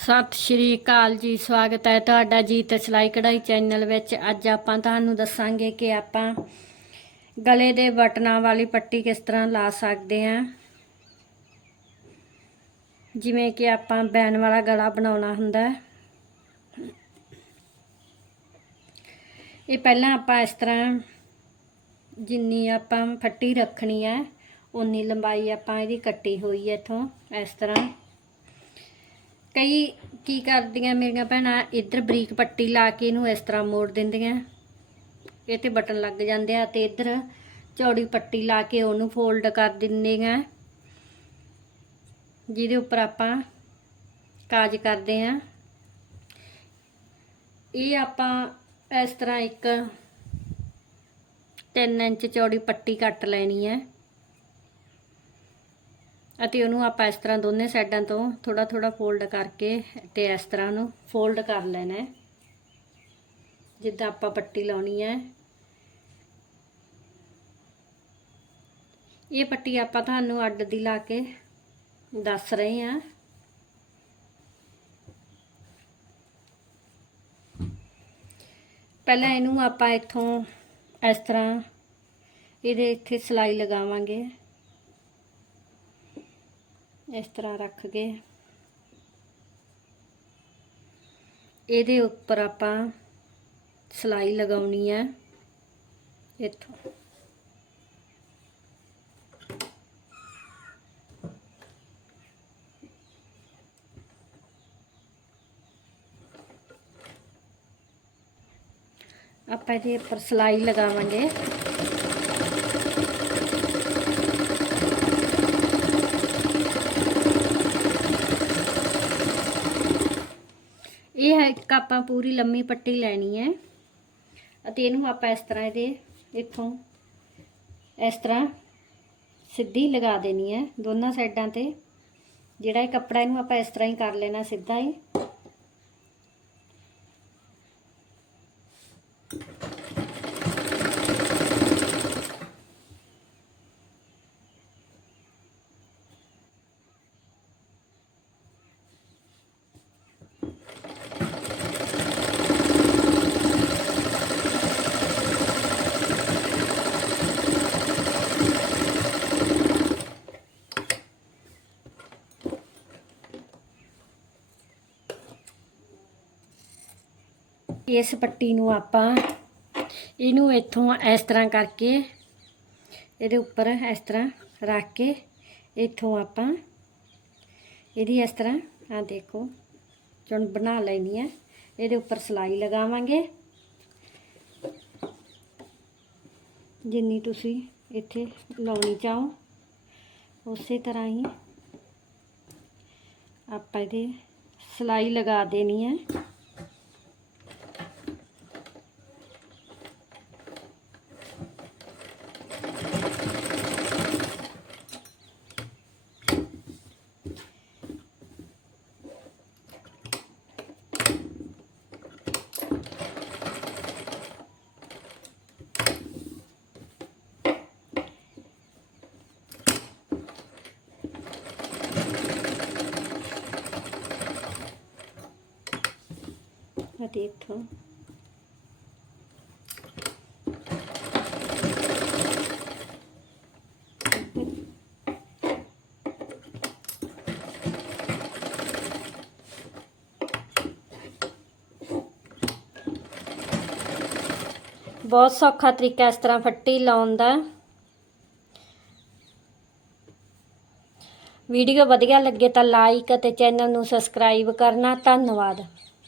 ਸਤਿ ਸ਼੍ਰੀ ਅਕਾਲ ਜੀ, ਸਵਾਗਤ ਹੈ ਤੁਹਾਡਾ ਜੀ ਤੇ ਸਿਲਾਈ ਕਢਾਈ ਚੈਨਲ ਵਿੱਚ। ਅੱਜ ਆਪਾਂ ਤੁਹਾਨੂੰ ਦੱਸਾਂਗੇ ਕਿ ਆਪਾਂ ਗਲੇ ਦੇ ਬਟਨਾਂ ਵਾਲੀ ਪੱਟੀ ਕਿਸ ਤਰ੍ਹਾਂ ਲਾ ਸਕਦੇ ਹਾਂ। ਜਿਵੇਂ ਕਿ ਆਪਾਂ ਬੈਨ ਵਾਲਾ ਗਲਾ ਬਣਾਉਣਾ ਹੁੰਦਾ। ਹੈ ਇਹ ਪਹਿਲਾਂ ਆਪਾਂ ਇਸ ਤਰ੍ਹਾਂ ਜਿੰਨੀ ਆਪਾਂ ਫੱਟੀ ਰੱਖਣੀ ਹੈ ਉਨੀ ਲੰਬਾਈ ਆਪਾਂ ਇਹਦੀ ਕੱਟੀ ਹੋਈ ਹੈ ਇਥੋਂ, ਇਸ ਤਰ੍ਹਾਂ। ਕਈ ਕੀ ਕਰਦੀਆਂ ਮੇਰੀਆਂ ਭੈਣਾਂ, ਇੱਧਰ ਬਰੀਕ ਪੱਟੀ ਲਾ ਕੇ ਇਹਨੂੰ ਇਸ ਤਰ੍ਹਾਂ ਮੋੜ ਦਿੰਦੀਆਂ। ਇਹ ਤੇ ਬਟਨ ਲੱਗ ਜਾਂਦੇ ਆ ਤੇ ਇੱਧਰ ਚੌੜੀ ਪੱਟੀ ਲਾ ਕੇ ਉਹਨੂੰ ਫੋਲਡ ਕਰ ਦਿੰਦੀਆਂ। ਜਿਹਦੇ ਉੱਪਰ ਆਪਾਂ ਕਾਜ ਕਰਦੇ ਆ। ਇਹ ਆਪਾਂ ਇਸ ਤਰ੍ਹਾਂ ਇੱਕ 3 ਇੰਚ ਚੌੜੀ ਪੱਟੀ ਕੱਟ ਲੈਣੀ ਹੈ। ਅਤੇ ਉਹਨੂੰ ਆਪਾਂ ਇਸ ਤਰ੍ਹਾਂ ਦੋਨੇ ਸਾਈਡਾਂ ਤੋਂ ਥੋੜਾ ਥੋੜਾ ਫੋਲਡ ਕਰਕੇ ਤੇ ਇਸ ਤਰ੍ਹਾਂ ਉਹਨੂੰ ਫੋਲਡ ਕਰ ਲੈਣਾ ਹੈ। ਜਿੱਦਾਂ ਆਪਾਂ ਪੱਟੀ ਲਾਉਣੀ ਹੈ। ਇਹ ਪੱਟੀ ਆਪਾਂ ਤੁਹਾਨੂੰ ਅੱਡ ਦੀ ਲਾ ਕੇ ਦੱਸ ਰਹੇ ਹਾਂ। ਪਹਿਲਾਂ ਇਹਨੂੰ ਆਪਾਂ ਇੱਥੋਂ ਇਸ ਤਰ੍ਹਾਂ ਇਹਦੇ ਇੱਥੇ ਸਲਾਈ ਲਗਾਵਾਂਗੇ। ਇਸ ਤਰ੍ਹਾਂ ਰੱਖ ਕੇ। ਇਹਦੇ ਉੱਪਰ ਆਪਾਂ ਸਲਾਈ ਲਗਾਉਣੀ ਹੈ। ਇੱਥੋਂ। ਆਪਾਂ ਇਹਦੇ ਉੱਪਰ ਸਲਾਈ ਲਗਾਵਾਂਗੇ। ਇਹ ਹੈ ਇੱਕ ਆਪਾਂ ਪੂਰੀ ਲੰਮੀ ਪੱਟੀ ਲੈਣੀ ਹੈ ਅਤੇ ਇਹਨੂੰ ਆਪਾਂ ਇਸ ਤਰ੍ਹਾਂ ਇਹਦੇ ਇੱਥੋਂ ਇਸ ਤਰ੍ਹਾਂ ਸਿੱਧੀ ਲਗਾ ਦੇਣੀ ਹੈ ਦੋਨਾਂ ਸਾਈਡਾਂ ਤੇ। ਜਿਹੜਾ ਇਹ ਕੱਪੜਾ ਇਹਨੂੰ ਆਪਾਂ ਇਸ ਤਰ੍ਹਾਂ ਹੀ ਕਰ ਲੈਣਾ ਸਿੱਧਾ ਹੀ। ਇਸ ਪੱਟੀ ਨੂੰ ਆਪਾਂ ਇਹਨੂੰ ਇੱਥੋਂ ਇਸ ਤਰ੍ਹਾਂ ਕਰਕੇ, ਇਹਦੇ ਉੱਪਰ ਇਸ ਤਰ੍ਹਾਂ ਰੱਖ ਕੇ ਇੱਥੋਂ ਆਪਾਂ ਇਹਦੀ ਇਸ ਤਰ੍ਹਾਂ ਆ ਦੇਖੋ, ਚੁਣ ਬਣਾ ਲੈਣੀ ਹੈ ਇਹਦੇ ਉੱਪਰ ਸਲਾਈ ਲਗਾਵਾਂਗੇ। ਜਿੰਨੀ ਤੁਸੀਂ ਇੱਥੇ ਲਾਉਣੀ ਚਾਹੋ, ਉਸੇ ਤਰ੍ਹਾਂ ਹੀ ਆਪਾਂ ਇਹਦੇ ਸਲਾਈ ਲਗਾ ਦੇਣੀ ਹੈ ਅਤੇ ਇੱਥੋਂ। ਬਹੁਤ ਸੌਖਾ ਤਰੀਕਾ ਇਸ ਤਰ੍ਹਾਂ ਫੱਟੀ ਲਾਉਣ ਦਾ। ਵੀਡੀਓ ਵਧੀਆ ਲੱਗੇ ਤਾਂ ਲਾਈਕ ਅਤੇ ਚੈਨਲ ਨੂੰ ਸਬਸਕ੍ਰਾਈਬ ਕਰਨਾ। ਧੰਨਵਾਦ।